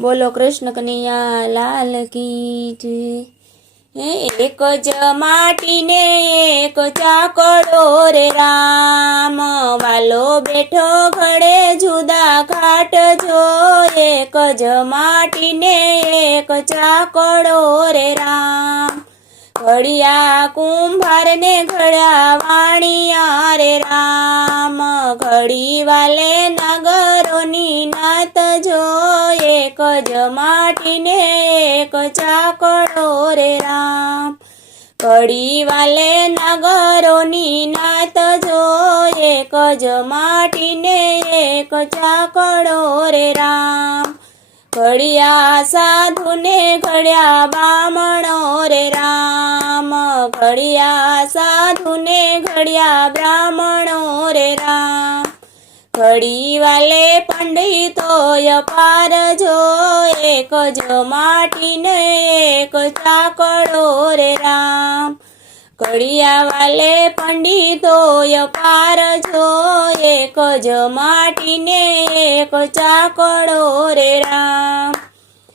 બોલો કૃષ્ણ કનૈયા લાલ કી જય। એક જ માટીને એક ચાકડો રે રામ, વાલો બેઠો ઘડે જુદા ઘાટ જો। એક જ માટીને એક ચાકડો રે રામ, ઘડિયા કુંભાર ને ઘડ્યા વાણિયા રે રામ, ઘડી વાલે નગરોની નાત જો। એક જ માટીને એક ચાકડો રે રામ, ઘડી વાલે નગરોની નાત જો। એક જ માટીને એક ચાકડો રે રામ, ઘડિયા સાધુને ઘડ્યા બામણો રે રામ, ઘડિયા સાધુને ઘડ્યા બ્રાહ્મણો રે રામ, ઘડી વાલે પંડિતોય પાર જો। એક જ માટીને એક ચાકડો રે રામ, ઘડિયા વાલે પંડિતોય પાર જો। એક જ માટીને એક ચાકડો રે રામ,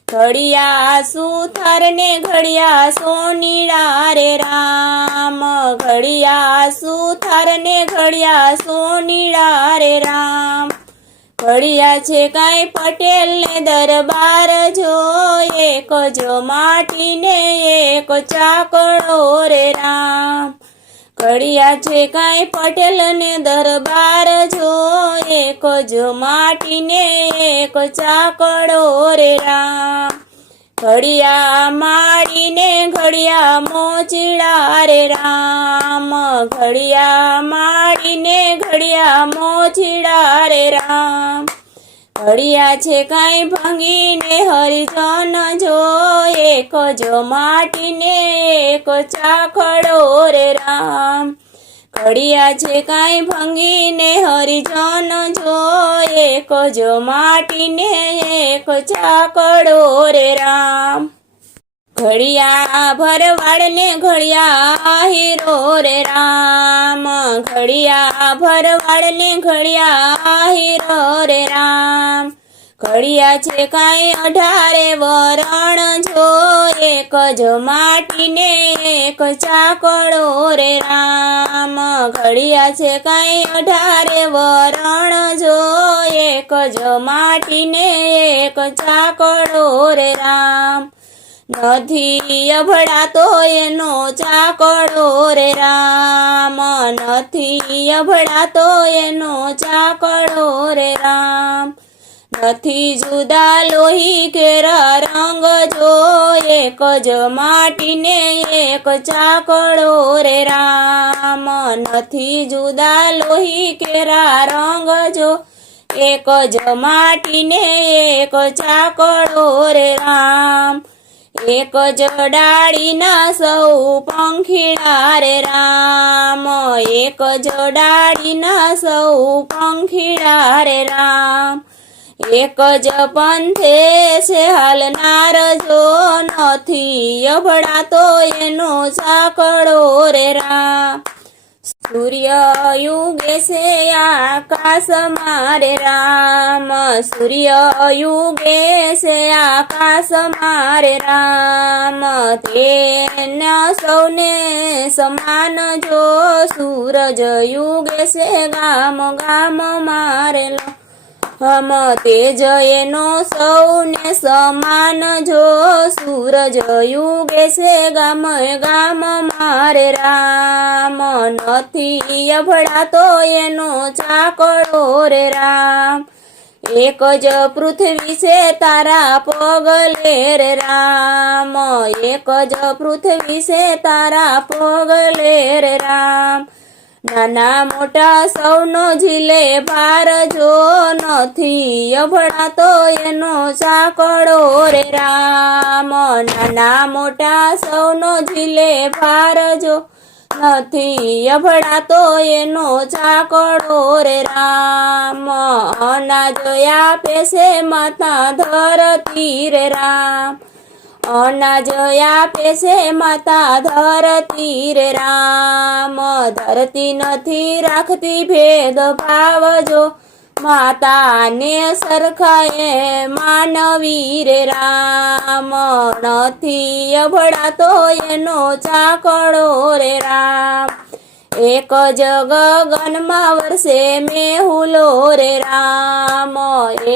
ઘડિયા સુથાર ને ઘડિયા સોનીડા રે રામ, ઘડિયા સુથાર ને ઘડિયા સોનીડા રે રામ, ઘડિયા છે કાંઈ પટેલ ને દરબાર જો। એક જ માટીને એક ચાકડો રે રામ, ઘડિયા છે કાંઈ પટેલ ને દરબાર જો। એક જ માટીને એક ચાકડો રે રામ, ઘડિયા માડીને ઘડિયા મોચીડા રે રામ, ઘડિયા માડીને ઘડિયા મોચીડા રે રામ, ઘડિયા છે કાંઈ ભાંગીને હરિજન જો। એક જ માટીને એક ચાકડો રે રામ, ઘડિયા છે કાંઈ ભાંગીને હરિજન જો। એક જ માટીને એક ચાકડો રે રામ, ઘડિયા ભરવાડ ને ઘડિયા હીરો રે રામ, ઘડિયા ભરવાડ ને ઘડિયા હીરો રે રામ, ઘડિયા છે કાંઈ 18 વરણ જો। એક જ માટીને એક ચાકડો રે રામ, ઘડિયા છે કાંઈ 18 વરણ જો। એક જ માટીને એક ચાકડો રે રામ, નથી અભડાતો એનો ચાકડો રે રામ, નથી અભડાતો એનો ચાકડો રે રામ, નથી જુદા લોહી કેરા રંગ જો। એક જ માટીને એક ચાકડો રે રામ, નથી જુદા લોહી કેરા રંગ જો। એક જ માટીને એક ચાકડો રે રામ, એક જ ડાળીના સૌ પંખીડા રે રામ, એક જ ડાળીના સૌ પંખીડા રે રામ, એક જ પંથે છે હાલનાર જો। નથી અભડાતો એનો ચાકડો રે રામ, સૂર્ય યુગે છે આકાશમાં રે રામ, સૂર્ય યુગે છે આકાશમાં રે રામ, તેના સૌને સમાન જો। સૂરજ યુગે છે ગામ ગામ મારેલો હમ, તેજ એનો સૌને સમાન જો। સૂરજ યુગે છે ગામ ગામ મારે રામ, નથી અભડાતો એનો ચાકડો રે રામ, એક જ પૃથ્વી છે તારા પગલે રે રામ, એક જ પૃથ્વી છે તારા પગલે રે રામ, નાના મોટા સૌનો ઝીલે ભાર જો। નથી અભડાતો એનો ચાકડો રે રામ, નાના મોટા સૌનો ઝીલે ભાર જો। નથી અભડાતો એનો ચાકડો રે રામ, અનાજ આપે છે માતા ધરતી રે રામ, અનાજ આપે છે માતા ધરતી રે રામ, ધરતી નથી રાખતી ભેદ ભાવ જો। માતાને સરખાએ માનવી રે રામ, નથી અભડાતો એનો ચાકડો રે રામ. એક જ ગગનમાં વરસે મેહુલો રે રામ,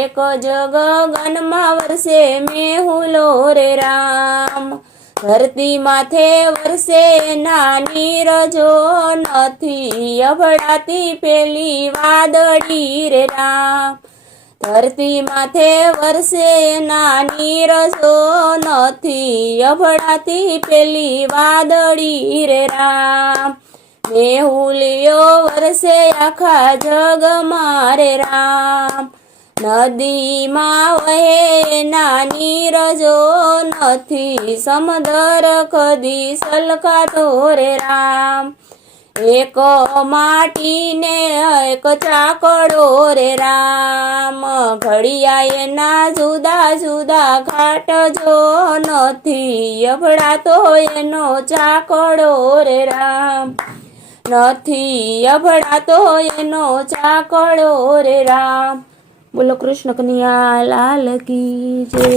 એક જ ગગનમાં વરસે મેહુલો રે રામ. ધરતી માથે વરસે નાની રજો, નથી અભડાતી પેલી વાદળી રે રામ. ધરતી માથે વરસે નાની રજો, નથી અભડાતી પેલી વાદળી રે રામ. મેહુલિયો વરસે આખા જગમાં રે રામ, નદીમાં વહે નાની રજો, નથી સમદર કદી સલકાતો રે રામ. એક માટીને એક ચાકડો રે રામ, ઘડિયા એના જુદા જુદા ઘાટ જો, નથી અભડાતો એનો ચાકડો રે રામ. નથી અભડાતો એનો ચાકડો રે રામ. બોલો કૃષ્ણ કનૈયા લાલ કી જય.